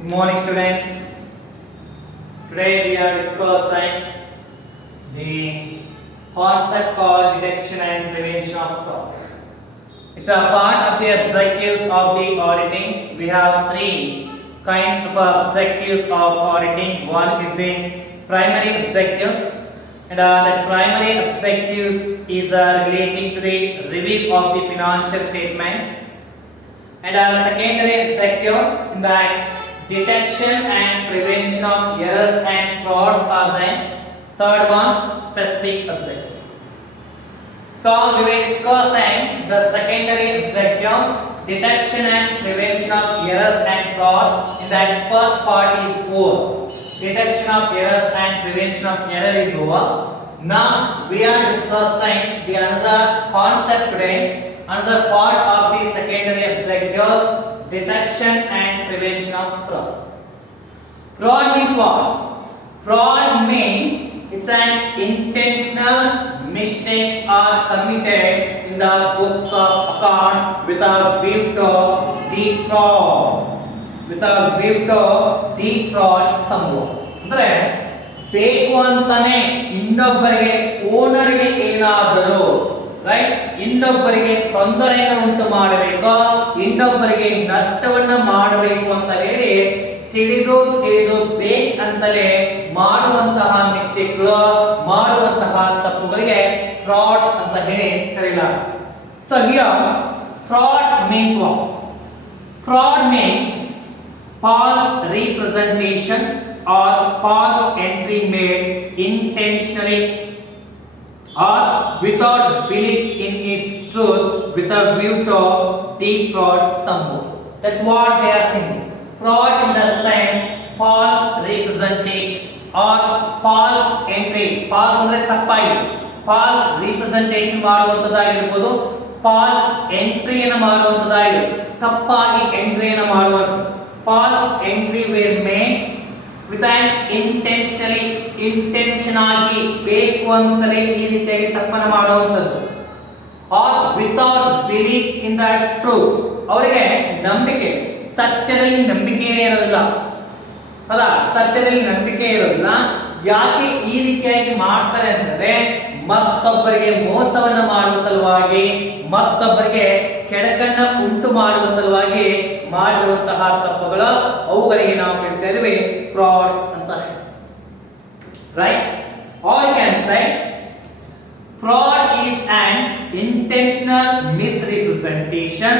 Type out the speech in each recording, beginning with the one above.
Good morning, students. Today we are discussing the concept called detection and prevention of fraud. It's a part of the objectives of the auditing. We have three kinds of objectives of auditing. One is the primary objectives, and the primary objectives is relating to the review of the financial statements, and secondary objectives in that detection and prevention of errors and frauds are the third one, specific objectives. So we will discussing the secondary objective, detection and prevention of errors and fraud. In that first part is over. Detection of errors and prevention of error is over. Now we are discussing the another concept today, another part of the secondary objectives, detection and prevention of fraud. Fraud means what? Fraud means it's an intentional mistakes are committed in the books of account with a view to defraud. With a view to defraud someone. ಅಂದ್ರೆ ಬೇಕು ಅಂತಾನೆ ಇನ್ನೊಬ್ಬರಿಗೆ ಓನರ್ಗೆ ಏನಾದರೂ right ಇನ್ನೊಬ್ಬರಿಗೆ ತೊಂದರೆಯನ್ನು ಉಂಟು ಮಾಡಬೇಕು, ಇನ್ನೊಬ್ಬರಿಗೆ ನಷ್ಟವನ್ನ ಮಾಡಬೇಕು ಅಂತ ಹೇಳಿ ತಿಳಿದು ಬೇಕಂತಲೇ ಮಾಡುವಂತಹ ಮಿಸ್ಟೇಕ್ಗಳು, ಮಾಡುವಂತಹ ತಪ್ಪುಗಳಿಗೆ ಫ್ರಾಡ್ಸ್ ಅಂತ ಹೇಳಿ ಕರೆಯಲಾಗುತ್ತೆ. So here frauds means what? Fraud means false representation or false entry made intentionally or without belief in its truth with a view to defraud someone. That's what they are saying. Fraud in the sense false representation or false entry. False ಅಂದ್ರೆ ತಪ್ಪಾಗಿ, false representation ಮಾಡುವಂತದ್ದಾಗಿರಬಹುದು, false entry ಅನ್ನು ಮಾಡುವಂತದ್ದಾಗಿರಬಹುದು, ತಪ್ಪಾಗಿ entry ಅನ್ನು ಮಾಡುವಂತ. False entry were made with an intentionally ಬೇಕು ಅಂತಲೇ ಈ ರೀತಿಯಾಗಿ ತಪ್ಪನ್ನು ಮಾಡುವಂಥದ್ದು, or without belief in the truth. ಅವರಿಗೆ ನಂಬಿಕೆ, ಸತ್ಯದಲ್ಲಿ ನಂಬಿಕೆನೇ ಇರೋದಿಲ್ಲ ಅಲ್ಲ, ಸತ್ಯದಲ್ಲಿ ನಂಬಿಕೆ ಇರೋದಿಲ್ಲ. ಯಾಕೆ ಈ ರೀತಿಯಾಗಿ ಮಾಡ್ತಾರೆ ಅಂತಂದ್ರೆ ಮತ್ತೊಬ್ಬರಿಗೆ ಮೋಸವನ್ನು ಮಾಡುವ ಸಲುವಾಗಿ, ಮತ್ತೊಬ್ಬರಿಗೆ ಕೆಡಕನ್ನ ಉಂಟು ಮಾಡುವ ಸಲುವಾಗಿ ಮಾಡಿರುವಂತಹ ತಪ್ಪುಗಳು, ಅವುಗಳಿಗೆ ನಾವು ಹೇಳ್ತಾ ಇದ್ದೀವಿ ಫ್ರಾಡ್ಸ್ ಅಂತ. Right? Are you can say fraud is an intentional misrepresentation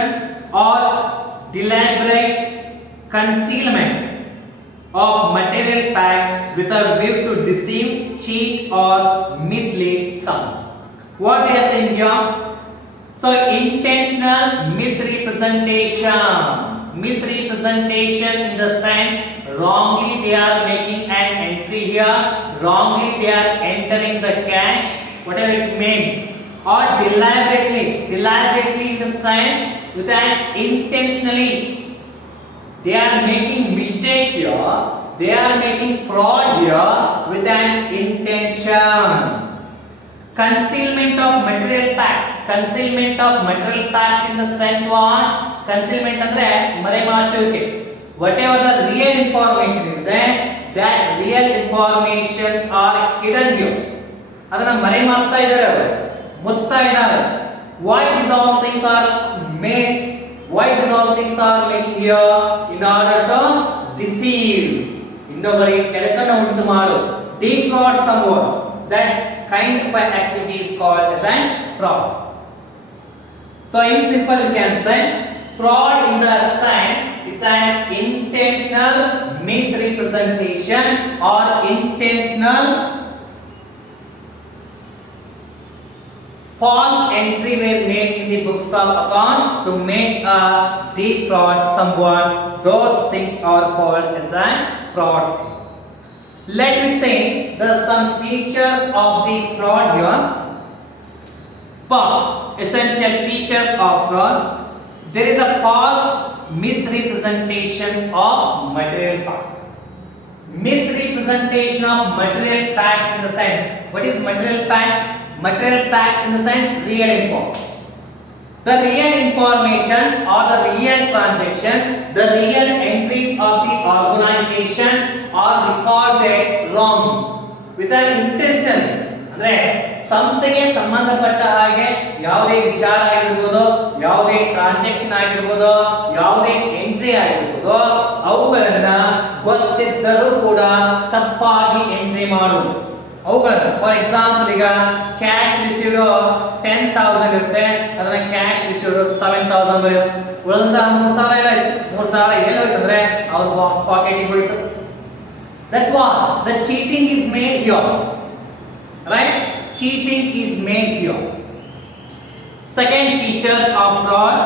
or deliberate concealment of material fact with a view to deceive, cheat or mislead someone. What they are saying here? So intentional misrepresentation in the sense wrongly they are making an entry here, wrongly they are entering the cash, whatever it means, or deliberately in the sense with an intentionally they are making mistake here, they are making fraud here with an intention. Concealment of material facts in the sense what? Concealment ಅಂದ್ರೆ ಮರೆಮಾಚುವಿಕೆ. Whatever the real information is there, that real informations are hidden here. ಅದನ್ನ ಮರೆಮಾಚ್ತಾ ಇದ್ದಾರೆ, ಅವರು ಮುಚ್ತಾ ಇದ್ದಾರೆ. Why these all things are made? Why these all things are made here? In order to deceive, ಇನ್ನೊಬ್ಬರಿಗೆ ಕೆಡಕನ್ನು ಉಂಟು ಮಾಡು, defraud someone. That kind of activity is called as an fraud. So in simple you can say fraud in the sense is an intentional misrepresentation or intentional false entry were made in the books of account to make a defraud someone. Those things are called as an frauds. Let me say the some features of the fraud here. First, essential features of fraud. There is a false misrepresentation of material fact. Misrepresentation of material facts in the sense. What is material facts? Material facts in the sense real info. The real information or the real transaction, the real entries of the organization are recorded wrong with an intention. ಅಂದ್ರೆ ಸಂಸ್ಥೆಗೆ ಸಂಬಂಧಪಟ್ಟ ಹಾಗೆ ಯಾವುದೇ ವಿಚಾರ ಆಗಿರಬಹುದು, ಯಾವುದೇ transaction ಆಗಿರಬಹುದು, ಯಾವುದೇ ಎಂಟ್ರಿ ಆಗಿರಬಹುದು, ಅವುಗಳನ್ನ ಗೊತ್ತಿದ್ದರೂ ಕೂಡ ತಪ್ಪಾಗಿ ಎಂಟ್ರಿ ಮಾಡುವುದು. ಅವುಗಳನ್ನ ಫಾರ್ ಎಕ್ಸಾಂಪಲ್ ಈಗ ಕ್ಯಾಶ್ ರಿಸೀವ್ಡ್ 10,000 ಇರುತ್ತೆ, ಅದನ್ನ ಕ್ಯಾಶ್ ರಿಸೀವ್ಡ್ 7,000 ಬರೆಯೋದು. ಉಳಿದ 3,000 ಎಲ್ಲ 3,000 ಎಲ್ಲಿ ಹೋಯ್ತು ಅಂದ್ರೆ ಅವ್ರ ಪಾಕೆಟಿಗೆ ಹೋಯ್ತು. That's why the cheating is made here. Right? Cheating is made here. Second features of fraud,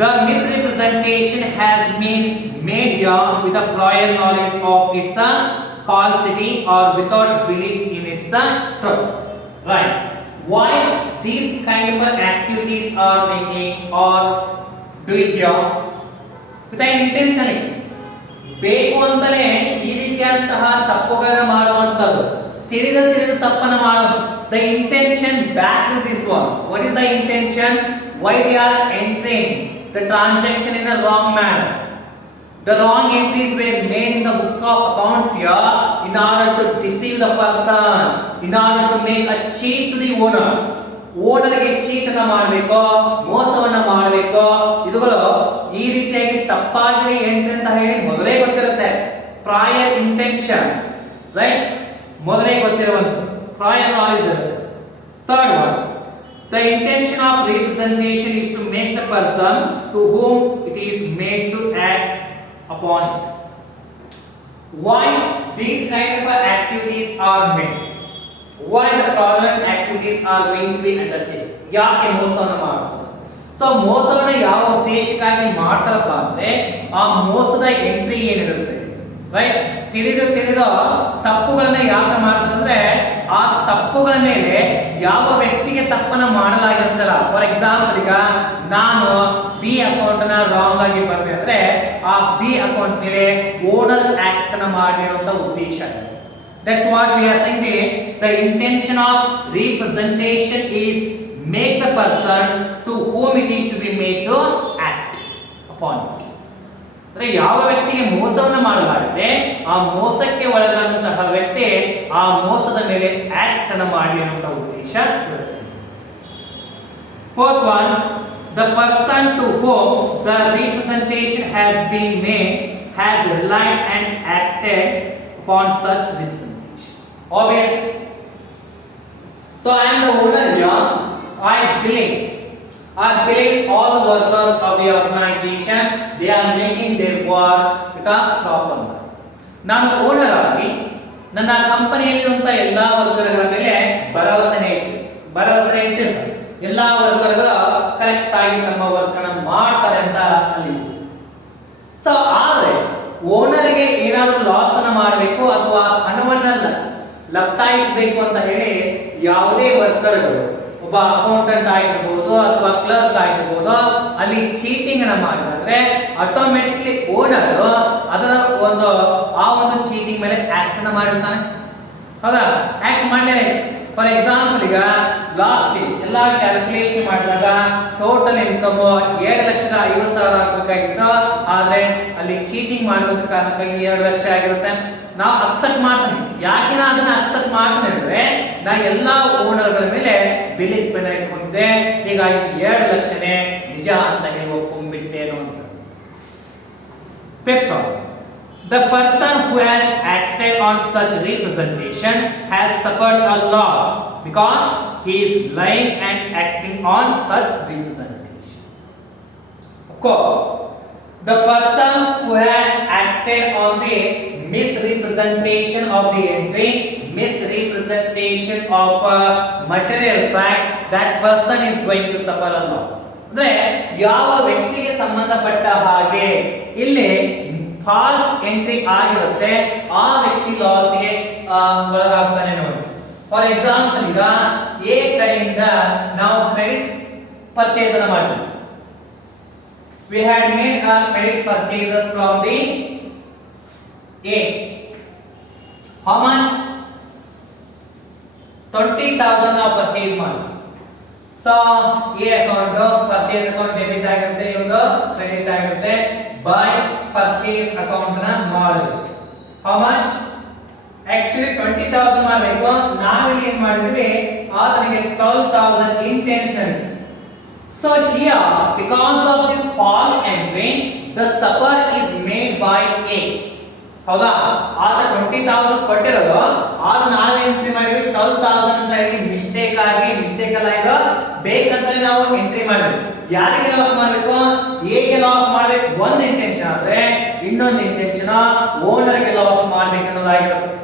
the misrepresentation has been made here with a prior knowledge of its falsity or without belief in its truth. Right? Why these kind of activities are making or doing here? With an intentionally. ಬೇಕು ಅಂತಲೇ ಈ ರೀತಿಯಂತಹ ತಪ್ಪುಗಳನ್ನು ಮಾಡುವಂತದ್ದು, ತಿಳಿದು ತಪ್ಪನ್ನು ಮಾಡೋದು. The intention back to this one. What is the intention? Why they are entering the transaction in a wrong manner? The wrong entries were made in the books of accounts here in order to deceive the person, in order to make a cheat to the owners. ಓನರ್ಗೆ cheat ಅನ್ನು ಮಾಡಬೇಕು, ಮೋಸವನ್ನ ಮಾಡಬೇಕು. ಇದುಗಳು ಈ ರೀತಿಯಾಗಿ ತಪ್ಪಾಗಿ entry ಅಂತ ಹೇಳಿ ಮೊದಲೇ ಗೊತ್ತಿರುತ್ತೆ. ಪ್ರಾಯರ್ ಇಂಟೆನ್ಷನ್, ರೈಟ್, ಮೊದಲೇ ಗೊತ್ತಿರುವಂತ ಪ್ರಾಯರ್ ನಾಲೆಜ್ ಇರುತ್ತೆ. Third one, the intention of representation is to make the person to whom it is made to act upon it. Why these kind of activities are made? Why the fraudulent activities are going to be undertaken? ಯಾಕೆ ಮೋಸವನ್ನು ಮಾಡುವುದು? So ಮೋಸವನ್ನು ಯಾವ ಉದ್ದೇಶಕ್ಕಾಗಿ ಮಾಡ್ತಾರಪ್ಪ ಅಂದ್ರೆ ಆ ಮೋಸದ entry ಏನಿರುತ್ತೆ, right, ತಿಳಿದು ತಪ್ಪುಗಳನ್ನ ಯಾಕೆ ಮಾಡ್ತಾರೆ ಅಂದ್ರೆ ಆ ತಪ್ಪುಗಳ ಮೇಲೆ ಯಾವ ವ್ಯಕ್ತಿಗೆ ತಪ್ಪನ್ನ ಮಾಡಲಾಗಿರುತ್ತಲ್ಲ. ಫಾರ್ ಎಕ್ಸಾಂಪಲ್ ಈಗ ನಾನು ಬಿ ಅಕೌಂಟ್ ನ ರಾಂಗ್ ಆಗಿ ಬರ್ತೇನೆ ಅಂದ್ರೆ ಆ ಬಿ ಅಕೌಂಟ್ ಮೇಲೆ ಓನರ್ ಆಕ್ಟ್ ಅನ್ನ ಮಾಡಿರುವಂತ ಉದ್ದೇಶ. That's what we are saying. The intention of representation is make the person to whom it is to be made to act upon it. ಅಂದ್ರೆ ಯಾವ ವ್ಯಕ್ತಿಗೆ ಮೋಸವನ್ನು ಮಾಡಲಾಗಿದೆ ಆ ಮೋಸಕ್ಕೆ ಒಳಗಾದಂತಹ ವ್ಯಕ್ತಿ ಆ ಮೋಸದ ಮೇಲೆ ಆಕ್ಟ್ ಅನ್ನು ಮಾಡಿ ಅನ್ನುವಂತ ಉದ್ದೇಶ ಇರುತ್ತೆ. Fourth one, the person to whom the representation has been made has relied and acted upon such representation. Obviously. So I am the owner here. I believe all the workers of the organization, they are making their work with a proper manner. ನಾನು owner ಆಗಿ ನನ್ನ ಕಂಪನಿಯಲ್ಲಿರುವಂತಹ ಎಲ್ಲಾ ವರ್ಕರ್ಗಳ ಮೇಲೆ ಭರವಸೆ ಇಟ್ಟಿರ್ತಾರೆ. ಎಲ್ಲಾ ವರ್ಕರ್ಗಳು correct ಆಗಿ ತಮ್ಮ ವರ್ಕ್ ಅನ್ನು ಮಾಡ್ತಾರೆ ಅಂತ ಅಲ್ಲಿ. ಸೊ ಆದ್ರೆ ಓನರ್ಗೆ ಏನಾದರೂ ಲಾಸ್ ಅನ್ನು ಮಾಡಬೇಕು ಅಥವಾ ಹಣವನ್ನಲ್ಲ ಲಪ್ತಾಯಿಸಬೇಕು ಅಂತ ಹೇಳಿ ಯಾವುದೇ ವರ್ಕರ್ಗಳು, ಒಬ್ಬ ಅಕೌಂಟೆಂಟ್ ಆಗಿರ್ಬೋದು ಅಥವಾ ಕ್ಲರ್ಕ್ ಆಗಿರ್ಬೋದು, ಅಲ್ಲಿ ಚೀಟಿಂಗ್ ಅನ್ನ ಮಾಡಿದ್ರೆ ಆಟೋಮೆಟಿಕ್ಲಿ ಓನರ್ ಅದರ ಆ ಒಂದು ಚೀಟಿಂಗ್ ಮೇಲೆ ಆಕ್ಟ್ ಅನ್ನ ಮಾಡಿರ್ತಾನೆ. ಹೌದಾ? ಆಕ್ಟ್ ಮಾಡಲೇಬೇಕು. ಫಾರ್ ಎಕ್ಸಾಂಪಲ್ ಈಗ ಲಾಸ್ಟ್ ಎಲ್ಲ ಕ್ಯಾಲ್ಕುಲೇಷನ್ ಮಾಡಿದಾಗ ಟೋಟಲ್ ಇನ್ಕಮ್ 7,50,000 ಆಗಬೇಕಾಗಿತ್ತು. ಆದ್ರೆ ಅಲ್ಲಿ ಚೀಟಿಂಗ್ ಮಾಡಿದ ಕಾರಣಕ್ಕಾಗಿ 2 ಲಕ್ಷ ಆಗಿರುತ್ತೆ. ನಾವು ಅಕ್ಸೆಪ್ಟ್ ಮಾಡ್ತೀವಿ. ಯಾಕೆ ನಾ ಅದನ್ನ ಅಕ್ಸೆಪ್ಟ್ ಮಾಡ್ತೀನಿ ಅಂದ್ರೆ ನಾ ಎಲ್ಲಾ ಓನರ್ಗಳ ಮೇಲೆ ಬಿಲ್ಲಿಂಗ್ ಪೆನ್ ಇಟ್ಕೊಂಡೆ, ಹೀಗಾಗಿ 2 ಲಕ್ಷನೇ ನಿಜ ಅಂತ ಹೇಳಿ ಒಪ್ಕೊಂಡ್ಬಿಟ್ಟೇನು ಅಂತ. Paper, the person who has acted on such representation has suffered a loss because he is lying and acting on such representation. Of course, the person who has acted on the misrepresentation of the entry, misrepresentation of material fact, that person is going to suffer a loss. ಅಂದ್ರೆ ಯಾವ ವ್ಯಕ್ತಿಗೆ ಸಂಬಂಧಪಟ್ಟ ಹಾಗೆ ಇಲ್ಲಿ falls entry ಆಗಿರುತ್ತೆ ಆ ವ್ಯಕ್ತಿ ಲಾಸ್ಗೆ ಒಳಗಾಗ್ತಾನೆ ನೋಡಿ. ಫಾರ್ ಎಕ್ಸಾಂಪಲ್ ಈಗ ಎ ಕಡೆಯಿಂದ ನಾವು ಕ್ರೆಡಿಟ್ ಪರ್ಚೇಸ್ ಅನ್ನು ಮಾಡಿದ್ವಿ. We had made a credit purchases from the A. How much? 20,000 ನಾವು ಪರ್ಚೇಸ್ ಮಾಡಿ. So A account purchase account debit ಆಗಿರುತ್ತೆ, ಇದು ಕ್ರೆಡಿಟ್ ಆಗಿರುತ್ತೆ. ಬೈ ಪರ್ಚೇಸ್ ಅಕೌಂಟ್ ನ ಮಾಡಬೇಕು. How much? ಆಕ್ಚುಲಿ 20,000 ಮಾಡಬೇಕು. ನಾವಿಲ್ಲಿ ಏನ್ ಮಾಡಿದ್ವಿ, ಆತನಿಗೆ 12,000 intentionally. So here, because of this false entry, the supper is made by A. ಹೌದಾ? ಆತ 20,000 ಕೊಟ್ಟಿರೋದು, ಆಗ ನಾವು ಎಂಟ್ರಿ ಮಾಡಿದ್ವಿ 12,000 ಅಂತ ಹೇಳಿ ಮಿಸ್ಟೇಕ್ ಅಲ್ಲ, ಇದು ಬೇಕಂತಲೇ ನಾವು ಎಂಟ್ರಿ ಮಾಡಿದ್ವಿ. ಯಾರಿಗೆ ಲಾಸ್ ಮಾಡಬೇಕು? ಎ ಗೆ ಲಾಸ್ ಮಾಡಬೇಕು ಒಂದು ಇಂಟೆನ್ಷನ್ ಆದ್ರೆ, ಇನ್ನೊಂದು ಇಂಟೆನ್ಷನ್ ಓನರ್ ಗೆ ಲಾಸ್ ಮಾಡಬೇಕು ಅನ್ನೋದಾಗಿರುತ್ತೆ.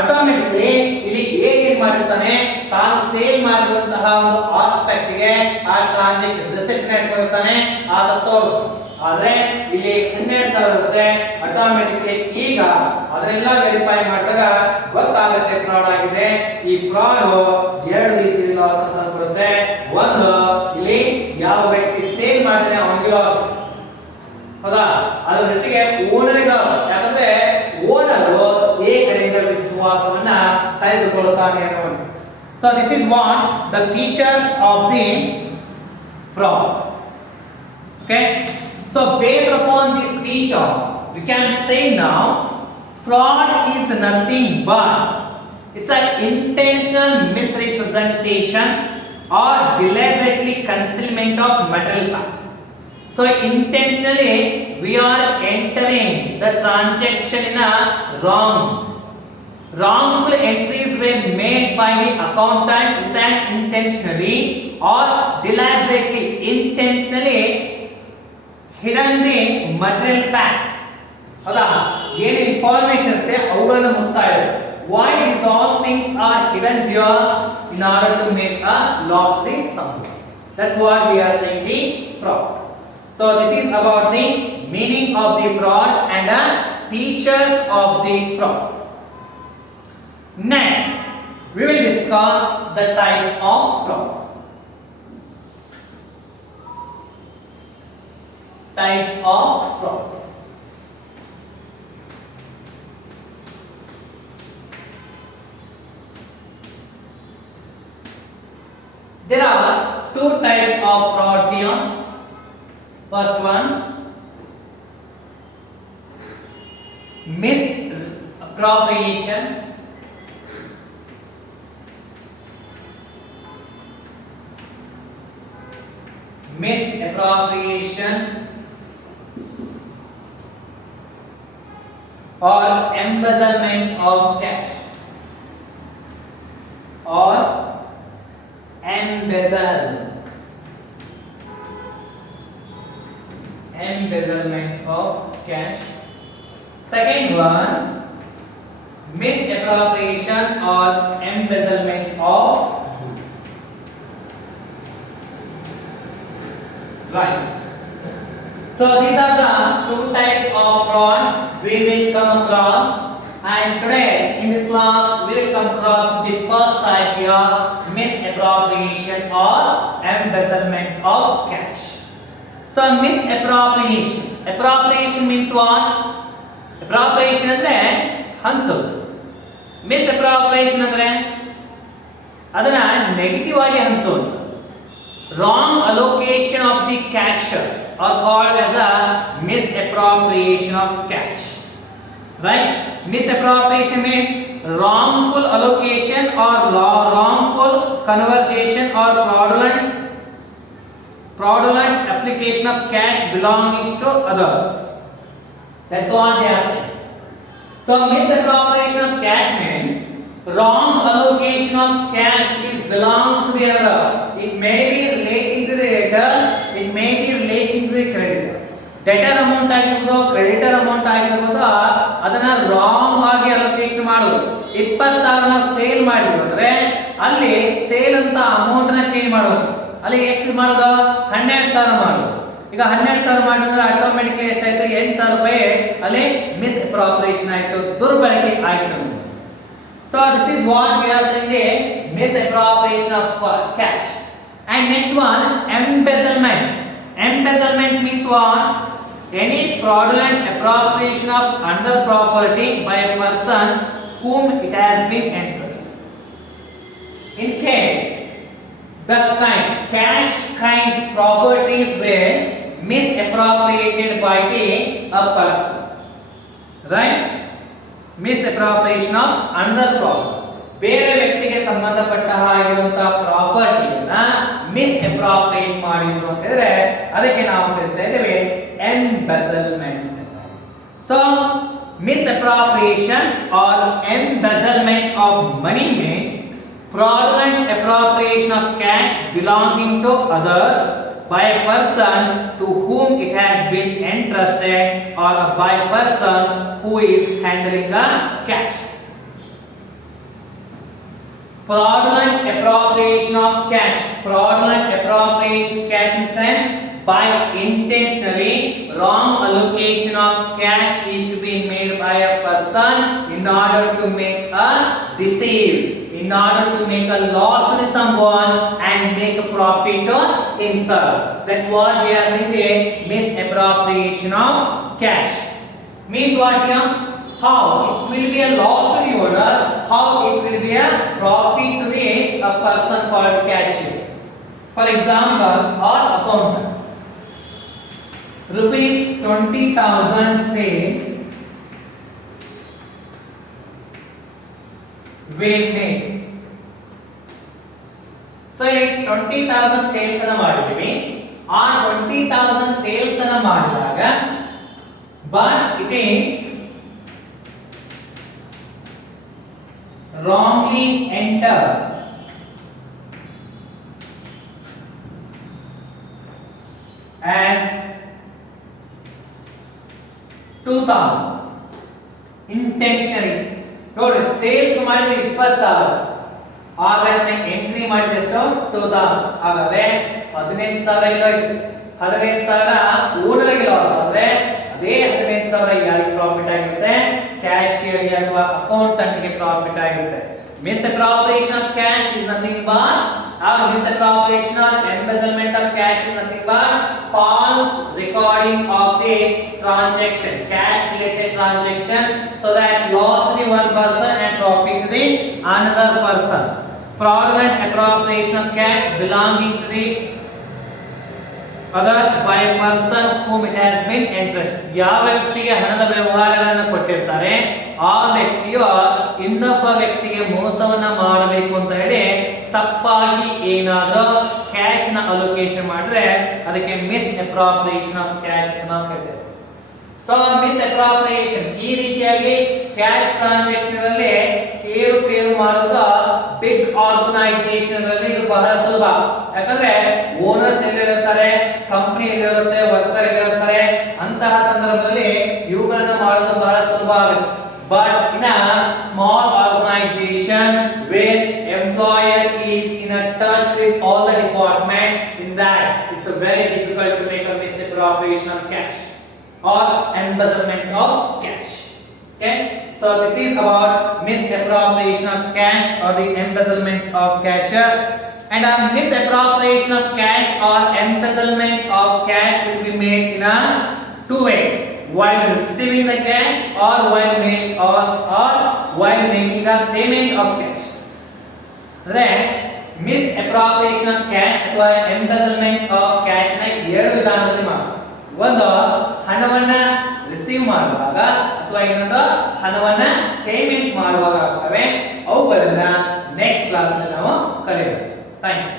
ಆಟೋಮೆಟಿಕಲಿ ಇಲ್ಲಿ ಎ ಏನ್ ಮಾಡಿರ್ತಾನೆ, ತಾನು ಸೇಲ್ ಮಾಡಿರುವಂತಹ ಒಂದು ಆಸ್ಪೆಕ್ಟ್ ಗೆ ಆ ಟ್ರಾನ್ಸಾಕ್ಷನ್ ರಿಸಿಪ್ಟ್ ನ ಇಟ್ಕೊಂಡಿರ್ತಾನೆ, ಆತ ತೋರಿಸ್ತಾನೆ. ಆದ್ರೆ ಇಲ್ಲಿ 12,000 ಇರುತ್ತೆ. ಆಟೋಮೆಟಿಕಲಿ ಈಗ ಅದನ್ನೆಲ್ಲ ವೆರಿಫೈ ಮಾಡಿದಾಗ ಗೊತ್ತಾಗುತ್ತೆ ಫ್ರಾಡ್ ಆಗಿದೆ. ಈ ಫ್ರಾಡ್ ಎರಡು ರೀತಿಯಲ್ಲಿ ಲಾಸ್ ಅಂತ ಬರುತ್ತೆ. ಒಂದು, ಇಲ್ಲಿ ಯಾವ ವ್ಯಕ್ತಿ ಸೇಲ್ ಮಾಡಿದ್ರೆ ಅವನಿಗೆ ಲಾಸ್, ಹೌದಾ? ಅದರ ಜೊತೆಗೆ ಓನರ್ ಲಾಸ್. ಯಾಕಂದ್ರೆ ಓನರ್ ಎ ಕಡೆಯಿಂದ ವಿಶ್ವಾಸವನ್ನ ಕಳೆದುಕೊಳ್ಳುತ್ತಾನೆ ಅನ್ನೋದು. So this is what the features of the frauds. Okay, so based upon these features we can say now fraud is nothing but it's an intentional misrepresentation or deliberately concealment of material fact. So intentionally we are entering the transaction in a wrongful entries were made by the accountant that intentionally or deliberately intentionally hidden the material facts. ಹೌದಾ? ಏನು information ಇರುತ್ತೆ ಅವುಗಳನ್ನು ಮುಚ್ತಾ ಇದೆ. Why these all things are hidden here? In order to make a loss the sum. That's what we are saying the fraud. So this is about the meaning of the fraud and the features of the fraud. Next, we will discuss the types of frauds. Types of frauds. There are two types of frauds here. First one, misappropriation. Misappropriation or embezzlement of cash, or embezzlement of cash. Second one, misappropriation or embezzlement of goods. Right. So these are the two types of frauds we will come across, and today in this class we will come across the first type here, misappropriation or embezzlement of cash. So misappropriation, appropriation means what? Appropriation ಅಂದ್ರೆ ಹಂಚೋದು. Misappropriation ಅಂದ್ರೆ ಅದನ್ನ negative ಆಗಿ ಹಂಚೋದು. Wrong allocation of the cash are called as a misappropriation of cash. Right? Misappropriation means wrongful allocation or wrongful conversion or fraudulent application of cash belonging to others. That's what they are saying. So misappropriation of cash means wrong allocation of cash which belongs to the other. It may be relating to the debtor, it may be relating to the creditor. Debtor amount ಆಗಿರಬಹುದು, creditor amount ಆಗಿರಬಹುದು, ಅದನ್ನ wrong ಆಗಿ allocation ಮಾಡೋದು. 20,000 ನಾವು sale ಮಾಡಿದ್ವಿ ಅಂದ್ರೆ ಅಲ್ಲಿ sale ಅಂತ ಅಮೌಂಟ್ ನ ಚೇಂಜ್ ಮಾಡೋದು. ಅಲ್ಲಿ ಎಷ್ಟು ಮಾಡೋದು? 12,000 ಮಾಡೋದು. ಈಗ 12,000 ಮಾಡಿದ್ರೆ ಆಟೋಮೆಟಿಕ್ಲಿ ಎಷ್ಟಾಯ್ತು? 8,000 ರೂಪಾಯಿ ಅಲ್ಲಿ ಮಿಸ್ಅಪ್ರಾಪ್ರಿಯೇಷನ್ ಆಯ್ತು, ದುರ್ಬಳಕೆ ಆಯ್ತು. So this is what we are saying, the misappropriation of cash. And next one, embezzlement. Embezzlement means what? Any fraudulent appropriation of another property by a person whom it has been entered. In case the kind cash kinds properties were misappropriated by the a person, right? Misappropriation of another properties. ಬೇರೆ ವ್ಯಕ್ತಿಗೆ ಸಂಬಂಧಪಟ್ಟ ಹಾಗಿರುವಂತಹ ಪ್ರಾಪರ್ಟಿಯನ್ನ ಮಿಸ್ಅಪ್ರಾಪ್ರಿಯೇಟ್ ಮಾಡಿದ್ರು ಅಂತ ಹೇಳಿದ್ರೆ ಅದಕ್ಕೆ ನಾವು ಕರೀತಾ ಇದ್ದೇವೆ embezzlement. So misappropriation or embezzlement of money means fraudulent appropriation of cash belonging to others by a person to whom it has been entrusted or by a person who is handling the cash. Fraudulent appropriation of cash. Fraudulent appropriation cash in sense by intentionally wrong allocation of cash is to be made by a person in order to make a deceive, in order to make a loss to someone and make a profit to himself. That's what we are saying, the misappropriation of cash. Means what here? How it will be a loss to the owner, how it will be a profit to the a person called cashier. For example, our accountant, rupees 20,000 sales will make. So 20,000 sales ಅನ್ನು ಮಾಡಿದ್ವಿ. ಆ 20,000 sales ಅನ್ನು ಮಾಡಿದಾಗ but it is wrongly entered as 2,000 intentionally. ನೋಡ್ರಿ sales ಮಾಡಿದ್ರೆ 20,000 ಆದ್ರೆ entry ಮಾಡಿದ್ರೆ ಎಷ್ಟು 2,000 ಹಾಗಾದ್ರೆ 18,000 ಇಲ್ಲ 18,000 ಓನರ್ಗೆ ಲಾಸ್ ಆದ್ರೆ ಅದೇ 18,000 ಯಾರಿಗೆ ಪ್ರಾಫಿಟ್ ಆಗಿರುತ್ತೆ ಕ್ಯಾಶಿಯರ್ ಅಥವಾ ಅಕೌಂಟೆಂಟ್ ಗೆ ಪ್ರಾಫಿಟ್ ಆಗಿರುತ್ತೆ. Misappropriation of cash is nothing but misappropriation or embezzlement of cash is nothing but false recording of the transaction, cash related transaction, so that loss to the one person and profit to the another person. Fraudulent appropriation of cash belonging to the other by a person whom it has been entrusted. ಯಾವ ವ್ಯಕ್ತಿಗೆ ಹಣದ ವ್ಯವಹಾರಗಳನ್ನು ಕೊಟ್ಟಿರ್ತಾರೆ ಆ ವ್ಯಕ್ತಿಯು ಇನ್ನೊಬ್ಬ ವ್ಯಕ್ತಿಗೆ ಮೋಸವನ್ನ ಮಾಡಬೇಕು ಅಂತ ಹೇಳಿ ತಪ್ಪಾಗಿ ಏನಾದರೂ ಕ್ಯಾಶ್ ನ ಅಲೋಕೇಶನ್ ಮಾಡಿದ್ರೆ ಅದಕ್ಕೆ ಮಿಸ್ಅಪ್ರಾಪ್ರಿಯೇಷನ್ ಆಫ್ ಕ್ಯಾಶ್ ಅಂತ ನಾವು ಕರೀತೇವೆ. ಸೊ ಮಿಸ್ಅಪ್ರಾಪ್ರಿಯೇಷನ್ ಈ ರೀತಿಯಾಗಿ ಕ್ಯಾಶ್ ಟ್ರಾನ್ಸಾಕ್ಷನ್ ಅಲ್ಲಿ ಏರುಪೇರು ಮಾಡೋದು ಬಿಗ್ ಆರ್ಗನೈಸೇಷನ್ ಅಲ್ಲಿ ಇದು ಬಹಳ ಸುಲಭ. ಯಾಕಂದ್ರೆ ಓನರ್ಸ್ ಎಲ್ಲಿರುತ್ತಾರೆ, ಕಂಪನಿ ಎಲ್ಲಿರುತ್ತೆ, ವರ್ಕರ್ ಎಲ್ಲಿರುತ್ತಾರೆ, ಅಂತಹ ಸಂದರ್ಭದಲ್ಲಿ ಇವುಗಳನ್ನ ಮಾಡೋದು ಬಹಳ ಸುಲಭ ಆಗುತ್ತೆ. But in a small organization where employer is in a touch with all the department, in that it's a very difficult to make a misappropriation of cash or embezzlement of cash. Okay, so this is about misappropriation of cash or the embezzlement of cash. And a misappropriation of cash or embezzlement of cash will be made in a two way: while receiving the cash or while making the payment of cash. Then misappropriation of cash ಅಥವಾ embezzlement of cash ನ ಎರಡು ವಿಧಾನದಲ್ಲಿ ಮಾಡ್ತಾರೆ. ಒಂದು ಹಣವನ್ನ receive ಮಾಡುವಾಗ ಅಥವಾ ಇನ್ನೊಂದು ಹಣವನ್ನ ಪೇಮೆಂಟ್ ಮಾಡುವಾಗ ಆಗ್ತವೆ. ಅವುಗಳನ್ನ ನೆಕ್ಸ್ಟ್ ಕ್ಲಾಸ್ ನಲ್ಲಿ ನಾವು ಕಲಿಯೋಣ. Thank you.